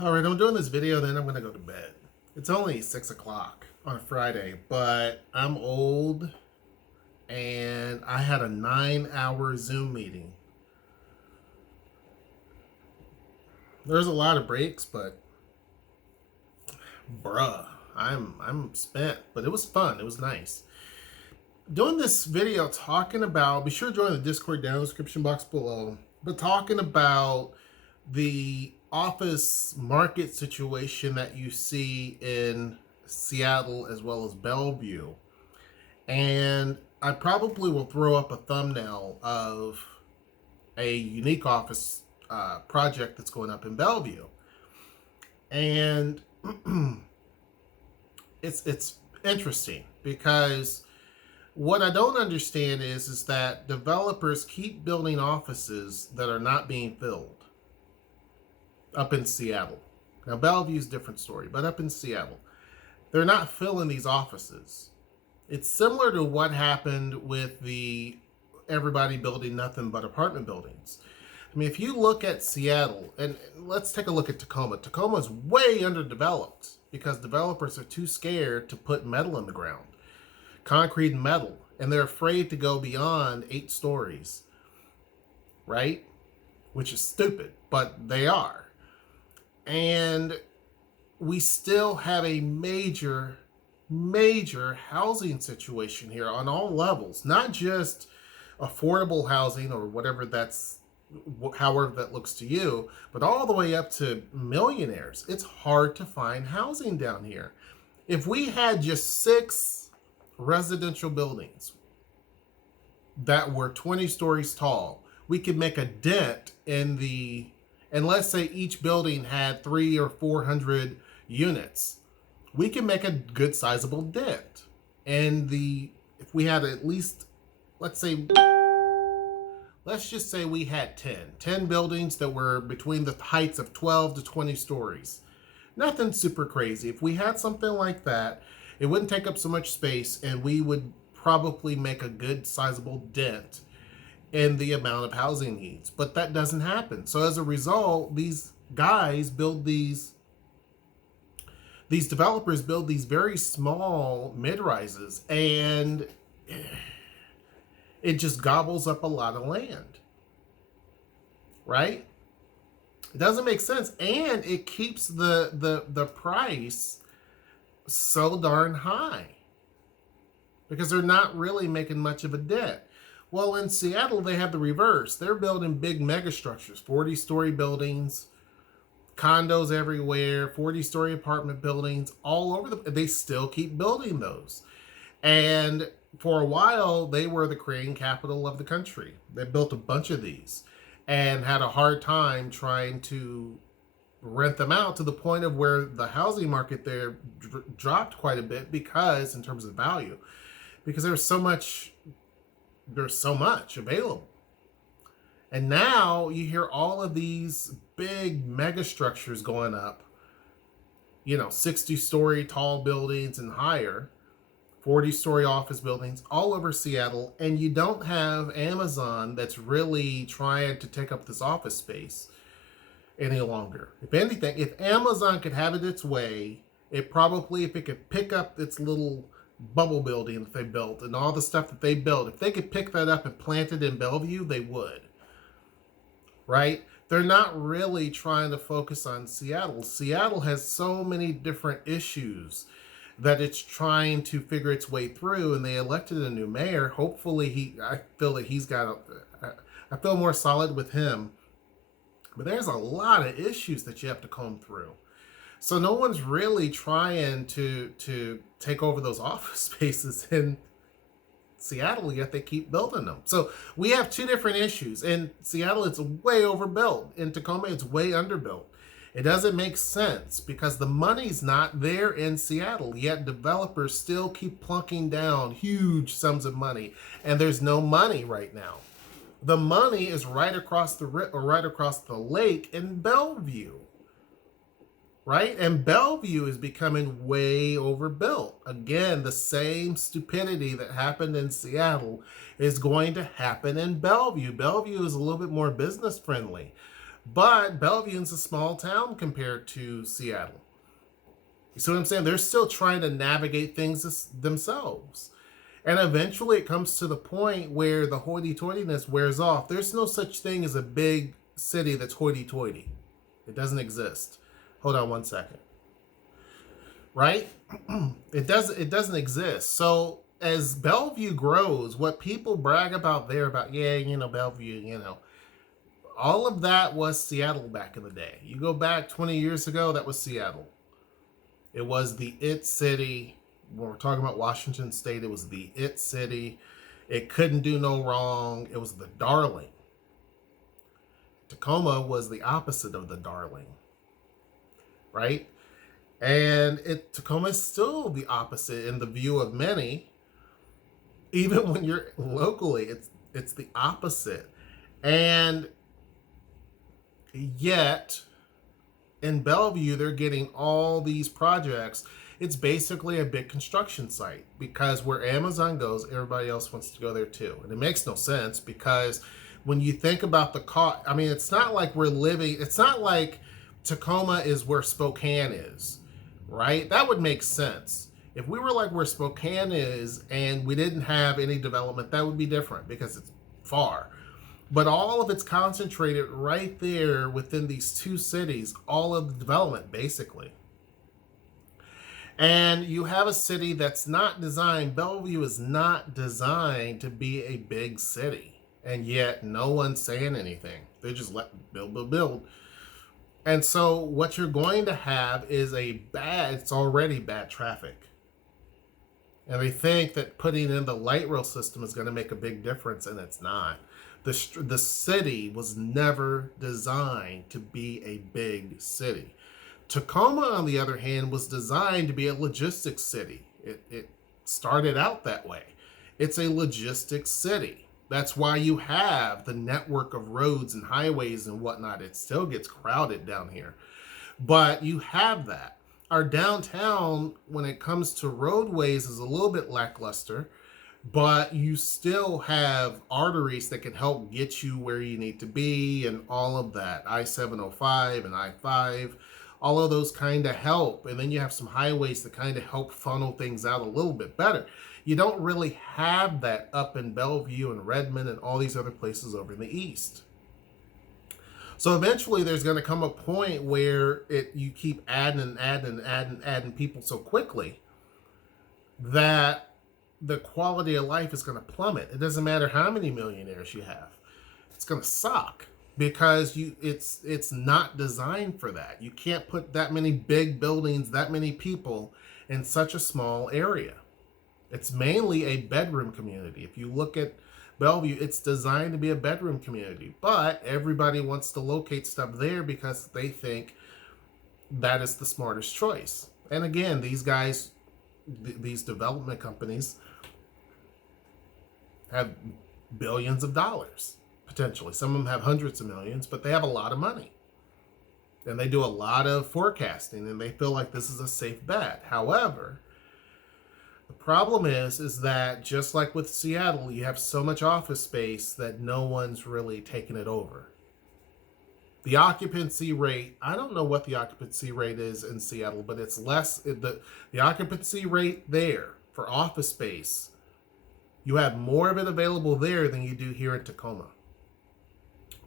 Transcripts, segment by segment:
All right, I'm doing this video, then I'm going to go to bed. It's only 6 o'clock on a Friday, but I'm old and I had a 9-hour Zoom meeting. There's a lot of breaks, but bruh, I'm spent, but it was fun. It was nice. Doing this video talking about, be sure to join the Discord down in the description box below, but talking about the office market situation that you see in Seattle as well as Bellevue. And I probably will throw up a thumbnail of a unique office project that's going up in Bellevue. And it's interesting because what I don't understand is that developers keep building offices that are not being filled up in Seattle. Now, Bellevue's a different story, but up in Seattle, they're not filling these offices. It's similar to what happened with the everybody building nothing but apartment buildings. I mean, if you look at Seattle, and let's take a look at Tacoma. Tacoma is way underdeveloped because developers are too scared to put metal in the ground, concrete and metal, and they're afraid to go beyond 8 stories, right? Which is stupid, but they are. And we still have a major housing situation here on all levels, not just affordable housing or whatever however that looks to you, but all the way up to millionaires. It's hard to find housing down here. If we had just 6 residential buildings that were 20 stories tall, we could make a dent and let's say each building had 300 or 400 units, we can make a good sizable dent. And if we had at least, let's just say we had 10 buildings that were between the heights of 12 to 20 stories. Nothing super crazy. If we had something like that, it wouldn't take up so much space and we would probably make a good sizable dent in the amount of housing needs. But that doesn't happen. So as a result, these developers build these very small mid-rises, and it just gobbles up a lot of land, right? It doesn't make sense, and it keeps the price so darn high because they're not really making much of a dent. Well, in Seattle, they have the reverse. They're building big mega structures, 40-story buildings, condos everywhere, 40-story apartment buildings all over they still keep building those. And for a while, they were the crane capital of the country. They built a bunch of these and had a hard time trying to rent them out, to the point of where the housing market there dropped quite a bit because, in terms of value, because there's so much available. And now you hear all of these big mega structures going up, 60-story tall buildings and higher, 40-story office buildings all over Seattle, and you don't have Amazon that's really trying to take up this office space any longer. If anything, if Amazon could have it its way, if it could pick up its little bubble building that they built and all the stuff that they built, if they could pick that up and plant it in Bellevue, they would, right? They're not really trying to focus on Seattle. Seattle has so many different issues that it's trying to figure its way through, and they elected a new mayor. Hopefully I feel more solid with him, but there's a lot of issues that you have to comb through. So no one's really trying to take over those office spaces in Seattle, yet they keep building them. So we have 2 different issues. In Seattle, it's way overbuilt. In Tacoma, it's way underbuilt. It doesn't make sense because the money's not there in Seattle, yet developers still keep plunking down huge sums of money, and there's no money right now. The money is right across the lake in Bellevue. Right? And Bellevue is becoming way overbuilt. Again, the same stupidity that happened in Seattle is going to happen in Bellevue. Bellevue is a little bit more business friendly. But Bellevue's a small town compared to Seattle. You see what I'm saying? They're still trying to navigate things themselves. And eventually it comes to the point where the hoity-toityness wears off. There's no such thing as a big city that's hoity-toity. It doesn't exist. Hold on one second. Right? It doesn't exist. So as Bellevue grows, what people brag about there about, yeah, Bellevue, all of that was Seattle back in the day. You go back 20 years ago, that was Seattle. It was the it city. When we're talking about Washington State, it was the it city. It couldn't do no wrong. It was the darling. Tacoma was the opposite of the darling, right? And Tacoma is still the opposite in the view of many. Even when you're locally, it's the opposite. And yet, in Bellevue, they're getting all these projects. It's basically a big construction site because where Amazon goes, everybody else wants to go there too. And it makes no sense because when you think about the cost, I mean, it's not like it's not like Tacoma is where Spokane is, right? That would make sense. If we were like where Spokane is and we didn't have any development, that would be different because it's far. But all of it's concentrated right there within these two cities, all of the development, basically. And you have a city that's not designed, Bellevue is not designed to be a big city. And yet no one's saying anything. They just let build. And so what you're going to have is it's already bad traffic. And they think that putting in the light rail system is going to make a big difference, and it's not. The city was never designed to be a big city. Tacoma, on the other hand, was designed to be a logistics city. It started out that way. It's a logistics city. That's why you have the network of roads and highways and whatnot. It still gets crowded down here. But you have that. Our downtown, when it comes to roadways, is a little bit lackluster. But you still have arteries that can help get you where you need to be and all of that. I-705 and I-5, all of those kind of help. And then you have some highways that kind of help funnel things out a little bit better. You don't really have that up in Bellevue and Redmond and all these other places over in the east. So eventually there's going to come a point where you keep adding people so quickly that the quality of life is going to plummet. It doesn't matter how many millionaires you have. It's going to suck because it's not designed for that. You can't put that many big buildings, that many people in such a small area. It's mainly a bedroom community. If you look at Bellevue, it's designed to be a bedroom community, but everybody wants to locate stuff there because they think that is the smartest choice. And again, these guys, these development companies have billions of dollars, potentially. Some of them have hundreds of millions, but they have a lot of money. And they do a lot of forecasting, and they feel like this is a safe bet. However, the problem is that just like with Seattle, you have so much office space that no one's really taking it over. The occupancy rate, I don't know what the occupancy rate is in Seattle, but it's less. The occupancy rate there for office space, you have more of it available there than you do here in Tacoma.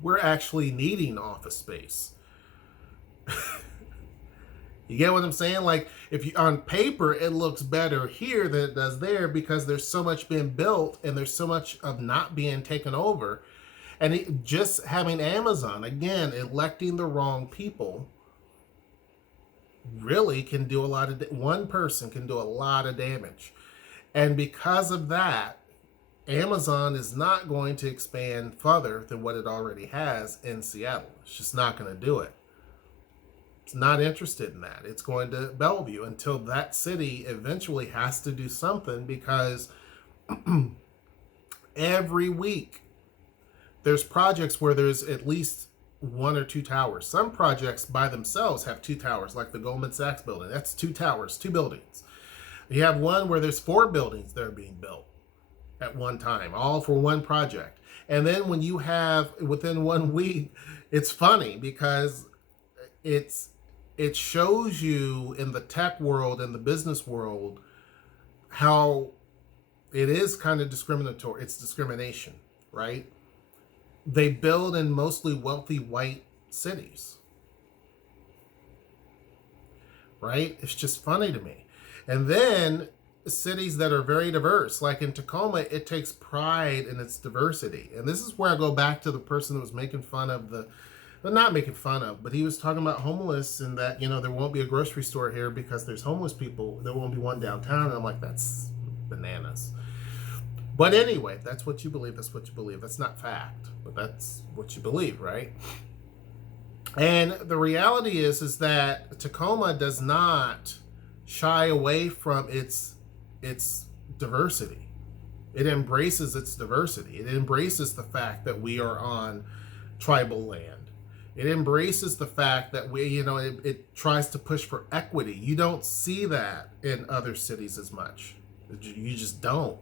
We're actually needing office space. You get what I'm saying? Like, if you on paper, it looks better here than it does there because there's so much being built and there's so much of not being taken over. And just having Amazon, again, electing the wrong people really can do a lot of, one person can do a lot of damage. And because of that, Amazon is not going to expand further than what it already has in Seattle. It's just not going to do it. It's not interested in that. It's going to Bellevue until that city eventually has to do something because every week there's projects where there's at least one or two towers. Some projects by themselves have two towers, like the Goldman Sachs building. That's two towers, two buildings. You have one where there's four buildings that are being built at one time, all for one project. And then when you have, within 1 week, It's funny because it's it shows you in the tech world and the business world how it is kind of discriminatory. It's discrimination, right? They build in mostly wealthy white cities, right? It's just funny to me. And then cities that are very diverse, like in Tacoma, it takes pride in its diversity. And this is where I go back to the person that was making fun of the, well, not making fun of, but he was talking about homeless and that, there won't be a grocery store here because there's homeless people. There won't be one downtown. And I'm like, that's bananas. But anyway, that's what you believe. That's what you believe. That's not fact, but that's what you believe, right? And the reality is that Tacoma does not shy away from its diversity. It embraces its diversity. It embraces the fact that we are on tribal land. It embraces the fact that it tries to push for equity. You don't see that in other cities as much. You just don't.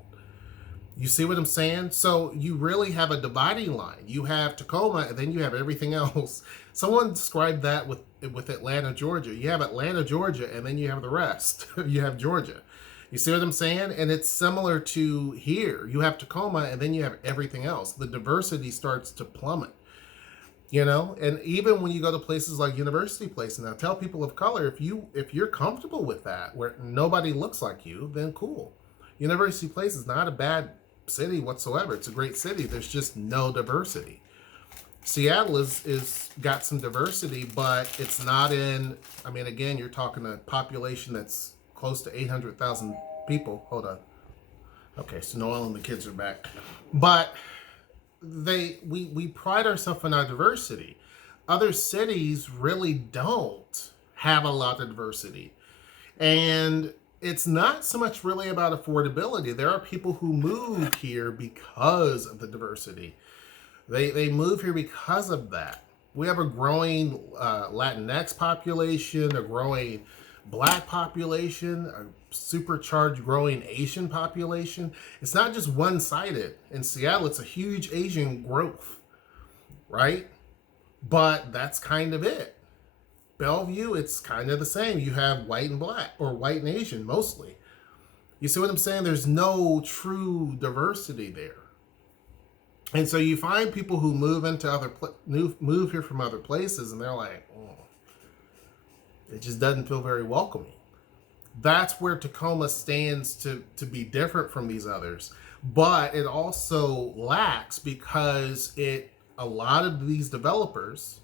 You see what I'm saying? So you really have a dividing line. You have Tacoma, and then you have everything else. Someone described that with Atlanta, Georgia. You have Atlanta, Georgia, and then you have the rest. You have Georgia. You see what I'm saying? And it's similar to here. You have Tacoma, and then you have everything else. The diversity starts to plummet. And even when you go to places like University Place, and I tell people of color, if you're comfortable with that, where nobody looks like you, then cool. University Place is not a bad city whatsoever. It's a great city. There's just no diversity. Seattle is got some diversity, but it's not in. I mean, again, you're talking a population that's close to 800,000 people. Hold on. Okay, so Noel and the kids are back, but we pride ourselves in our diversity. Other cities really don't have a lot of diversity, and it's not so much really about affordability. There are people who move here because of the diversity. They move here because of that. We have a growing Latinx population, a growing Black population, a supercharged growing Asian population. It's not just one-sided. In Seattle, it's a huge Asian growth, right? But that's kind of it. Bellevue, it's kind of the same. You have white and black, or white and Asian mostly. You see what I'm saying? There's no true diversity there. And so you find people who move into move here from other places, and they're like, it just doesn't feel very welcoming. That's where Tacoma stands to be different from these others. But it also lacks because a lot of these developers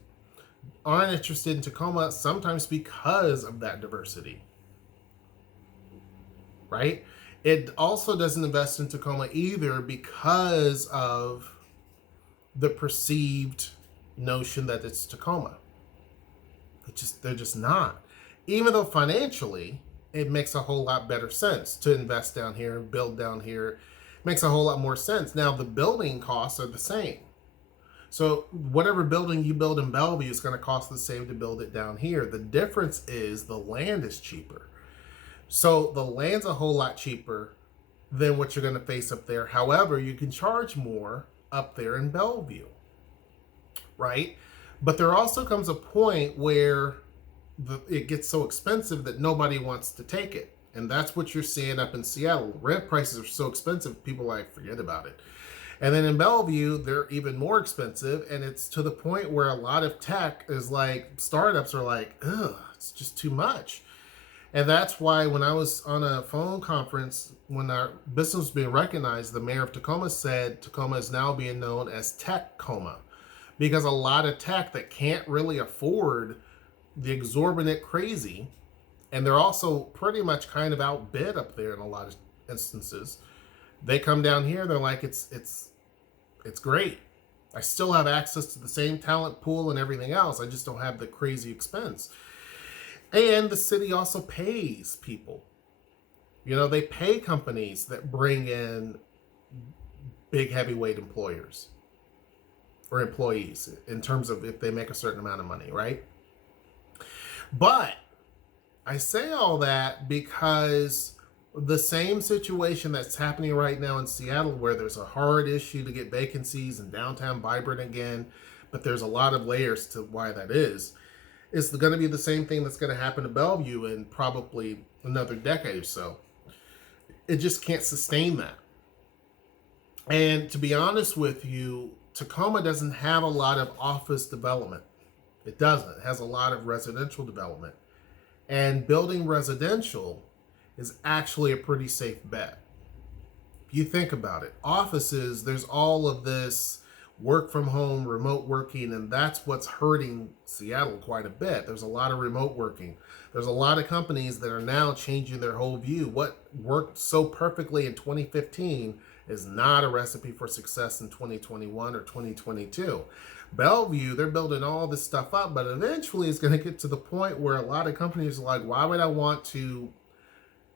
aren't interested in Tacoma sometimes because of that diversity, right? It also doesn't invest in Tacoma either because of the perceived notion that it's Tacoma. They're just not. Even though financially, it makes a whole lot better sense to invest down here and build down here. It makes a whole lot more sense. Now, the building costs are the same. So whatever building you build in Bellevue is going to cost the same to build it down here. The difference is the land is cheaper. So the land's a whole lot cheaper than what you're going to face up there. However, you can charge more up there in Bellevue, right? But there also comes a point where it gets so expensive that nobody wants to take it. And that's what you're seeing up in Seattle. Rent prices are so expensive, people are like, forget about it. And then in Bellevue, they're even more expensive. And it's to the point where a lot of tech is like, startups are like, ugh, it's just too much. And that's why when I was on a phone conference, when our business was being recognized, the mayor of Tacoma said Tacoma is now being known as Tech-Coma, because a lot of tech that can't really afford the exorbitant crazy, and they're also pretty much kind of outbid up there in a lot of instances. They come down here, they're like, it's great. I still have access to the same talent pool and everything else. I just don't have the crazy expense. And the city also pays people. They pay companies that bring in big heavyweight employers or employees in terms of if they make a certain amount of money, right? But I say all that because the same situation that's happening right now in Seattle, where there's a hard issue to get vacancies and downtown vibrant again, but there's a lot of layers to why that is. It's going to be the same thing that's going to happen to Bellevue in probably another decade or so. It just can't sustain that. And to be honest with you, Tacoma doesn't have a lot of office development. It doesn't. It has a lot of residential development. And building residential is actually a pretty safe bet. If you think about it, offices, there's all of this work from home, remote working, and that's what's hurting Seattle quite a bit. There's a lot of remote working. There's a lot of companies that are now changing their whole view. What worked so perfectly in 2015 is not a recipe for success in 2021 or 2022. Bellevue, they're building all this stuff up, but eventually it's going to get to the point where a lot of companies are like, why would I want to,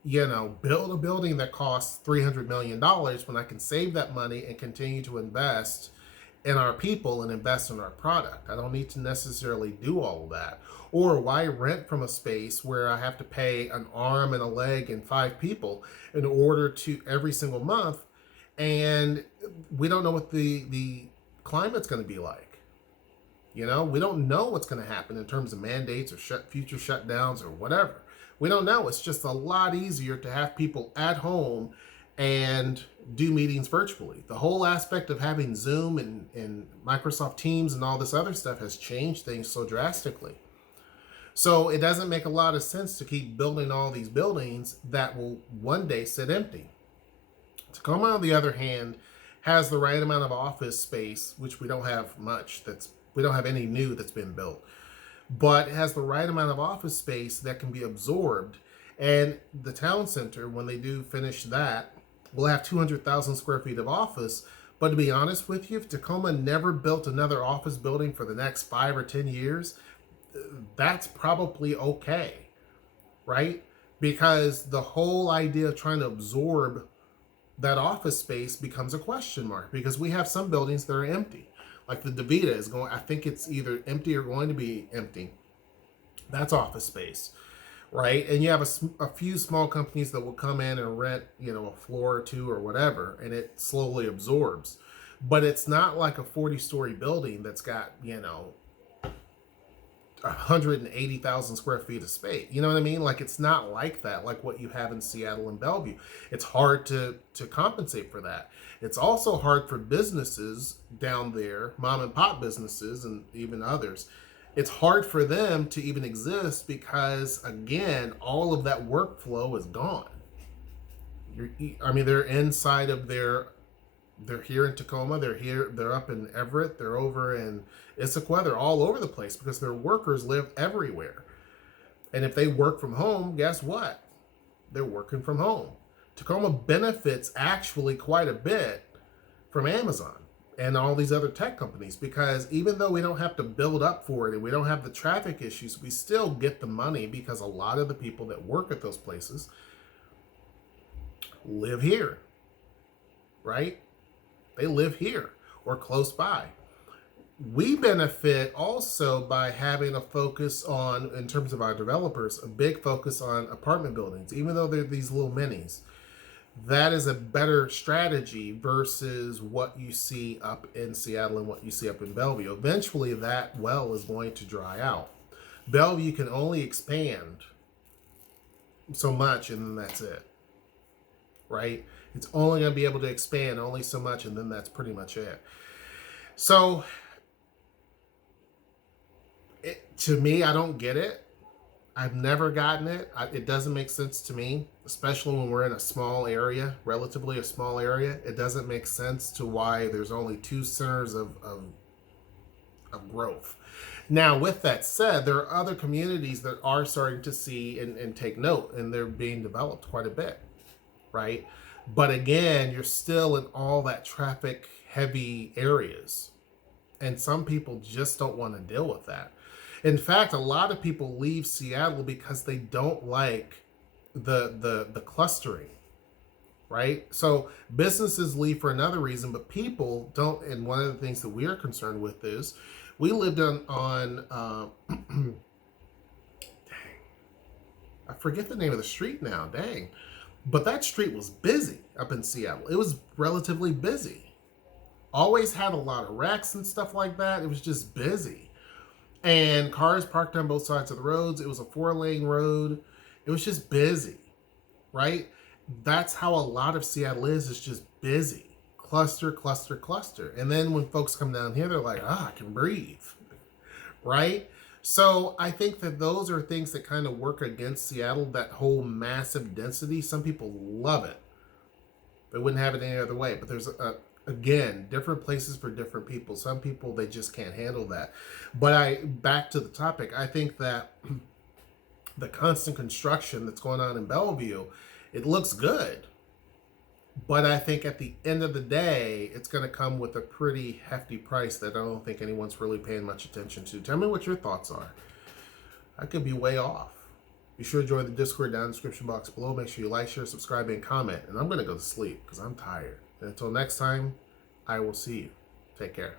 build a building that costs $300 million when I can save that money and continue to invest in our people and invest in our product? I don't need to necessarily do all of that. Or why rent from a space where I have to pay an arm and a leg and 5 people in order to every single month, and we don't know what the climate's going to be like. We don't know what's going to happen in terms of mandates or future shutdowns or whatever. We don't know. It's just a lot easier to have people at home and do meetings virtually. The whole aspect of having Zoom and Microsoft Teams and all this other stuff has changed things so drastically. So it doesn't make a lot of sense to keep building all these buildings that will one day sit empty. Tacoma, on the other hand, has the right amount of office space, which we don't have much. We don't have any new that's been built, but it has the right amount of office space that can be absorbed. And the town center, when they do finish that, will have 200,000 square feet of office. But to be honest with you, if Tacoma never built another office building for the next 5 or 10 years, that's probably okay, right? Because the whole idea of trying to absorb that office space becomes a question mark, because we have some buildings that are empty. Like the DeVita is going, I think it's either empty or going to be empty. That's office space, right? And you have a few small companies that will come in and rent, a floor or two or whatever, and it slowly absorbs. But it's not like a 40-story building that's got, 180,000 square feet of space. You know what I mean? Like, it's not like that, like what you have in Seattle and Bellevue. It's hard to compensate for that. It's also hard for businesses down there, mom and pop businesses and even others. It's hard for them to even exist because, again, all of that workflow is gone. They're inside of they're here in Tacoma, they're up in Everett, they're over in Issaquah, they're all over the place because their workers live everywhere. And if they work from home, guess what? They're working from home. Tacoma benefits actually quite a bit from Amazon and all these other tech companies, because even though we don't have to build up for it and we don't have the traffic issues, we still get the money because a lot of the people that work at those places live here, right? They live here or close by. We benefit also by having a focus on, in terms of our developers, a big focus on apartment buildings, even though they're these little minis. That is a better strategy versus what you see up in Seattle and what you see up in Bellevue. Eventually, that well is going to dry out. Bellevue can only expand so much, and then that's it, right? It's only going to be able to expand only so much, and then that's pretty much it. So, to me, I don't get it. I've never gotten it. It doesn't make sense to me, especially when we're in a small area, relatively a small area. It doesn't make sense to why there's only 2 centers of growth. Now, with that said, there are other communities that are starting to see and take note, and they're being developed quite a bit, right? But again, you're still in all that traffic heavy areas, and some people just don't want to deal with that. In fact, a lot of people leave Seattle because they don't like the clustering, right? So businesses leave for another reason, but people don't. And one of the things that we are concerned with is we lived on dang, I forget the name of the street now, dang. But that street was busy up in Seattle. It was relatively busy. always had a lot of wrecks and stuff like that. It was just busy. And cars parked on both sides of the roads. It was a 4-lane road. It was just busy, right? That's how a lot of Seattle is. It's just busy. Cluster, cluster, cluster. And then when folks come down here, they're like, I can breathe, right? So I think that those are things that kind of work against Seattle, that whole massive density. Some people love it. They wouldn't have it any other way. But there's, again, different places for different people. Some people, they just can't handle that. But back to the topic, I think that the constant construction that's going on in Bellevue, it looks good. But I think at the end of the day, it's going to come with a pretty hefty price that I don't think anyone's really paying much attention to. Tell me what your thoughts are. I could be way off. Be sure to join the Discord down in the description box below. Make sure you like, share, subscribe, and comment. And I'm going to go to sleep because I'm tired. And until next time, I will see you. Take care.